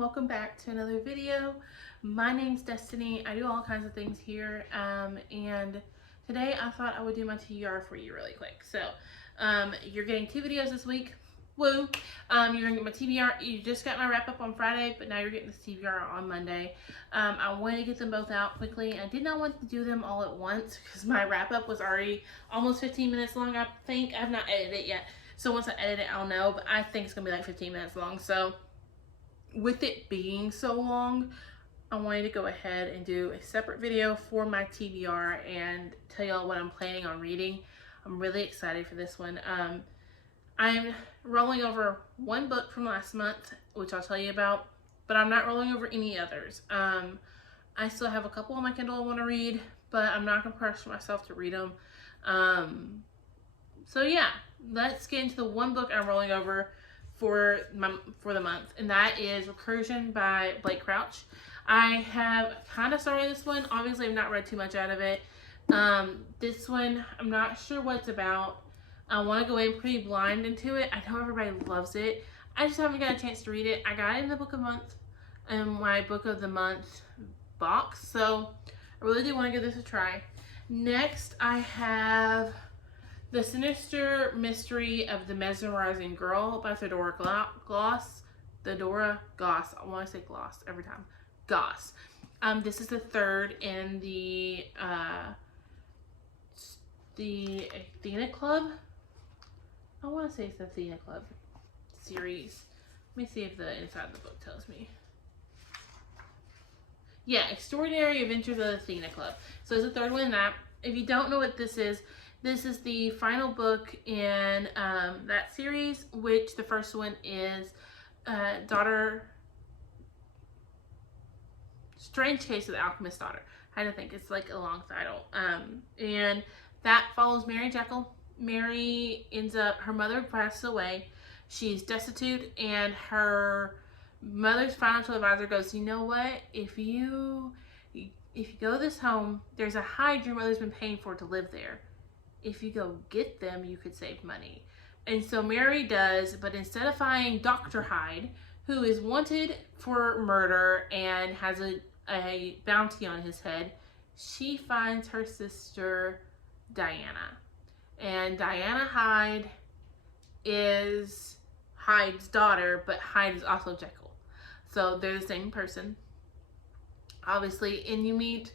welcome back to another video. My name's Destiny. I do all kinds of things here, and today I thought I would do my TBR for you really quick. So you're getting 2 videos this week. Woo! You're gonna get my TBR. You just got my wrap up on Friday, but now you're getting this TBR on Monday. I wanted to get them both out quickly. I did not want to do them all at once because my wrap up was already almost 15 minutes long. I think I've not edited it yet, so once I edit it, I'll know. But I think it's gonna be like 15 minutes long. So with it being so long, I wanted to go ahead and do a separate video for my TBR and tell y'all what I'm planning on reading. I'm really excited for this one. I'm rolling over one book from last month, which I'll tell you about, but I'm not rolling over any others. I still have a couple on my Kindle I want to read, but I'm not going to press myself to read them. So yeah, let's get into the one book I'm rolling over for the month, and that is Recursion by Blake Crouch. I have kind of started this one. Obviously, I've not read too much out of it. This one, I'm not sure what it's about. I want to go in pretty blind into it. I know everybody loves it. I just haven't got a chance to read it. I got it in the book of month, in my book of the month box, so I really do want to give this a try. Next, I have The Sinister Mystery of the Mesmerizing Girl by Theodora Goss. Theodora Goss. I want to say Gloss every time. Goss. This is the third in the Athena Club. I want to say it's the Athena Club series. Let me see if the inside of the book tells me. Yeah, Extraordinary Adventures of the Athena Club. So it's the third one in that. If you don't know what this is the final book in that series, which the first one is Strange Case of the Alchemist's Daughter. I don't think it's like a long title. And that follows Mary Jekyll. Mary ends up, her mother passes away. She's destitute, and her mother's financial advisor goes, you know what? If you go to this home, there's a hide your mother's been paying for to live there. If you go get them, you could save money. And so Mary does, but instead of finding Dr. Hyde, who is wanted for murder and has a bounty on his head, she finds her sister Diana. And Diana Hyde is Hyde's daughter, but Hyde is also Jekyll. So they're the same person, obviously. And you meet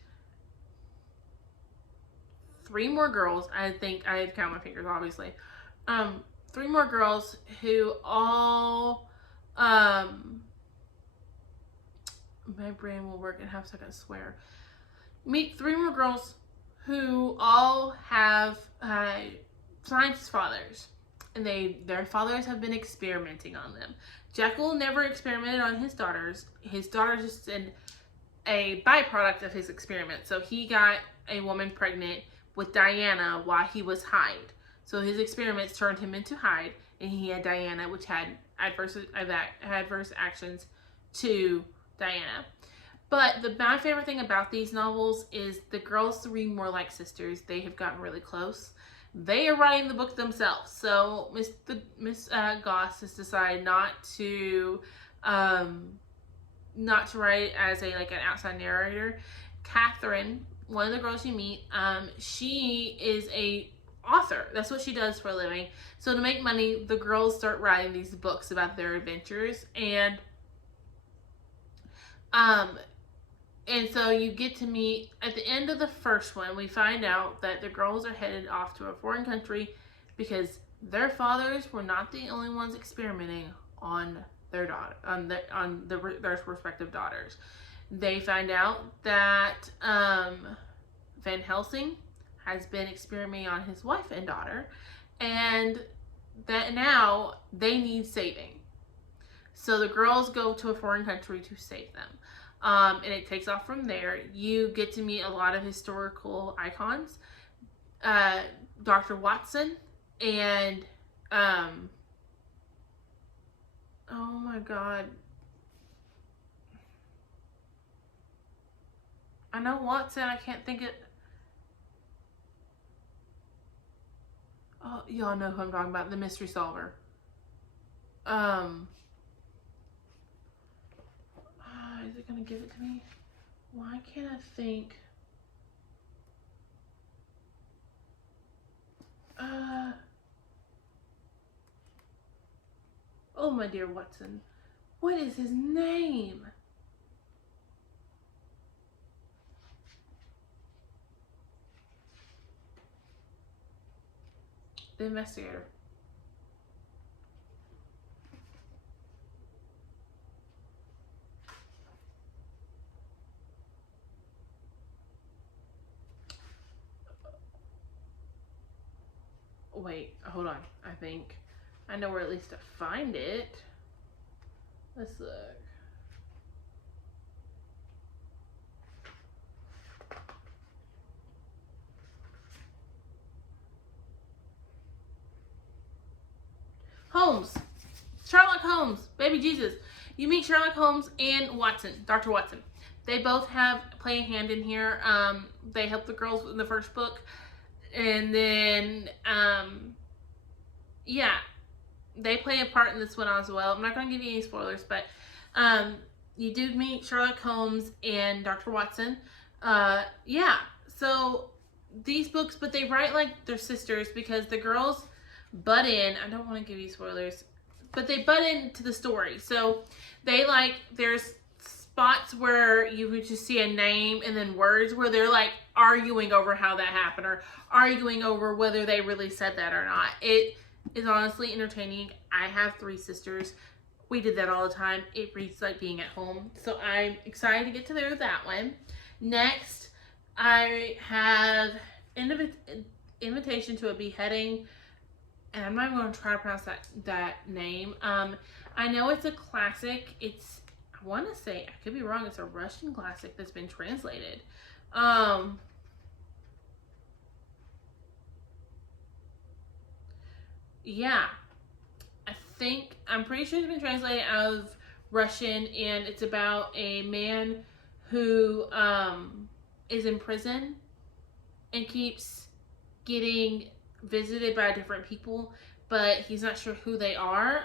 3 more girls. I think I have to count my fingers, obviously. 3 more girls who all my brain will work in half a second, I swear. Meet 3 more girls who all have scientist fathers, and their fathers have been experimenting on them. Jekyll never experimented on his daughters. His daughters just a byproduct of his experiment. So he got a woman pregnant with Diana while he was Hyde. So his experiments turned him into Hyde, and he had Diana, which had adverse actions to Diana. But my favorite thing about these novels is the girls read more like sisters. They have gotten really close. They are writing the book themselves. So Miss Goss has decided not to write it as an outside narrator. Catherine, one of the girls you meet, she is a author. That's what she does for a living. So to make money, the girls start writing these books about their adventures, and so you get to meet, at the end of the first one, we find out that the girls are headed off to a foreign country because their fathers were not the only ones experimenting on their their respective daughters. They find out that Van Helsing has been experimenting on his wife and daughter, and that now they need saving. So the girls go to a foreign country to save them. And it takes off from there. You get to meet a lot of historical icons. Dr. Watson and, oh my God. I know Watson, I can't think it. Oh, y'all know who I'm talking about, the mystery solver. it going to give it to me? Why can't I think? Oh, my dear Watson. What is his name? The investigator. Wait, hold on. I think I know where at least to find it. Let's look. Holmes. Sherlock Holmes. Baby Jesus. You meet Sherlock Holmes and Watson. Dr. Watson. They both play a hand in here. They help the girls in the first book. And then, yeah, they play a part in this one as well. I'm not going to give you any spoilers, but you do meet Sherlock Holmes and Dr. Watson. Yeah, so these books, but they write like they're sisters because the girls butt in. I don't want to give you spoilers, but they butt into the story. So they there's spots where you would just see a name and then words where they're like arguing over how that happened or arguing over whether they really said that or not. It is honestly entertaining. I have 3 sisters. We did that all the time. It reads like being at home. So I'm excited to get to there with that one. Next, I have Invitation to a Beheading. And I'm not even going to try to pronounce that name. I know it's a classic. I want to say, I could be wrong, it's a Russian classic that's been translated. Yeah, I'm pretty sure it's been translated out of Russian, and it's about a man who is in prison and keeps getting visited by different people, but he's not sure who they are.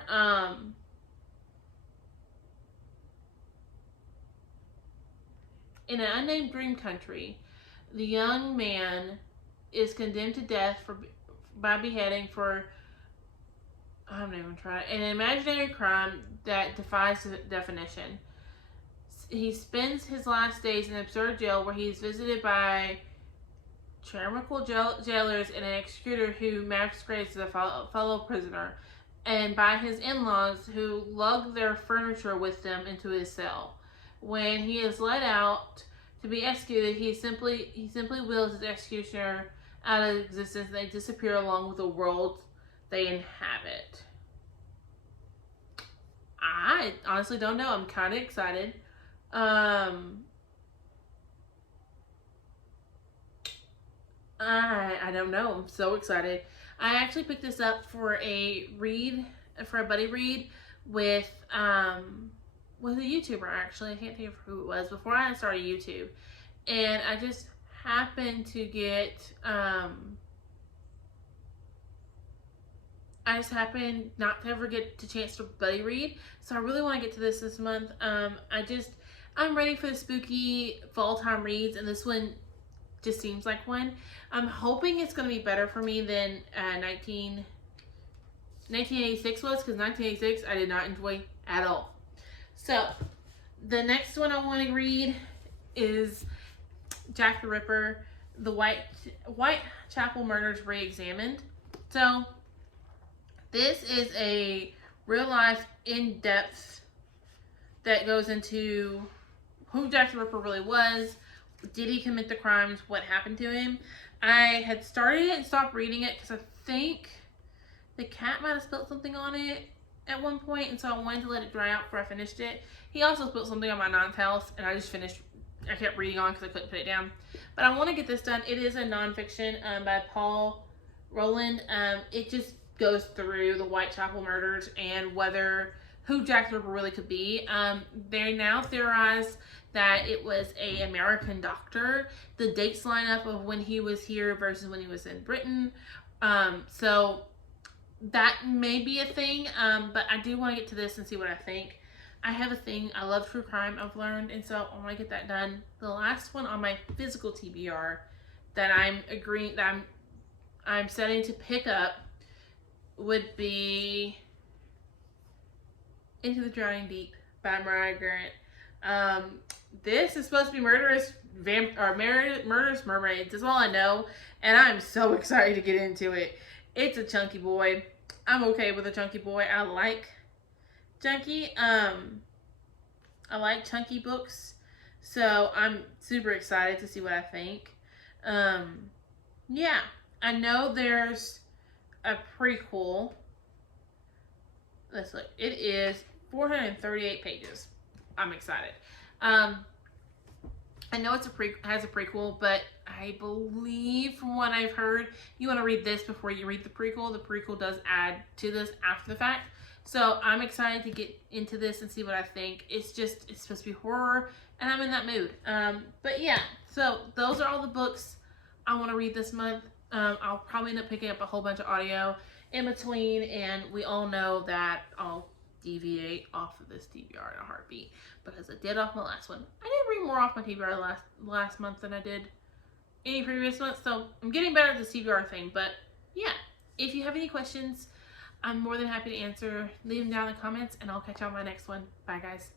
In an unnamed dream country, the young man is condemned to death by beheading for, I'm not even trying, an imaginary crime that defies definition. He spends his last days in an absurd jail where he is visited by tyrannical jailers and an executor who masquerades as a fellow prisoner, and by his in-laws who lug their furniture with them into his cell. When he is let out to be executed, he simply wills his executioner out of existence, and they disappear along with the world they inhabit. I honestly don't know. I'm kind of excited. I don't know. I'm so excited. I actually picked this up for a buddy read with a YouTuber, actually. I can't think of who it was before I started YouTube. And I just happened to get, I just happened not to ever get the chance to buddy read. So I really want to get to this month. I'm ready for the spooky fall time reads, and this one just seems like one. I'm hoping it's going to be better for me than 1986 was, because 1986 I did not enjoy at all. So, the next one I want to read is Jack the Ripper, the Whitechapel Murders Re-Examined. So, this is a real-life, in-depth that goes into who Jack the Ripper really was. Did he commit the crimes? What happened to him? I had started it and stopped reading it because I think the cat might have spilled something on it at one point, and so I wanted to let it dry out before I finished it. He also spilled something on my nan's house, and I kept reading on because I couldn't put it down. But I want to get this done. It is a nonfiction by Paul Rowland. It just goes through the Whitechapel murders and who Jack the Ripper really could be. They now theorize that it was an American doctor. The dates line up of when he was here versus when he was in Britain. So that may be a thing, but I do want to get to this and see what I think. I have a thing. I love true crime, I've learned, and so I want to get that done. The last one on my physical TBR that I'm setting to pick up would be Into the Drowning Deep by Mariah Grant. This is supposed to be murderous mermaids. That's all I know, and I'm so excited to get into it. It's a chunky boy. I'm okay with a chunky boy. I like chunky. I like chunky books, so I'm super excited to see what I think. Yeah, I know there's a prequel. Let's look. It is 438 pages. I'm excited. I know it's has a prequel, but I believe from what I've heard, you want to read this before you read the prequel. The prequel does add to this after the fact. So I'm excited to get into this and see what I think. It's supposed to be horror, and I'm in that mood. But yeah, so those are all the books I want to read this month. I'll probably end up picking up a whole bunch of audio in between, and we all know that I'll deviate off of this TBR in a heartbeat because I did off my last one. I did read more off my TBR last month than I did any previous month, so I'm getting better at this TBR thing. But yeah, if you have any questions, I'm more than happy to answer. Leave them down in the comments, and I'll catch you on my next one. Bye, guys.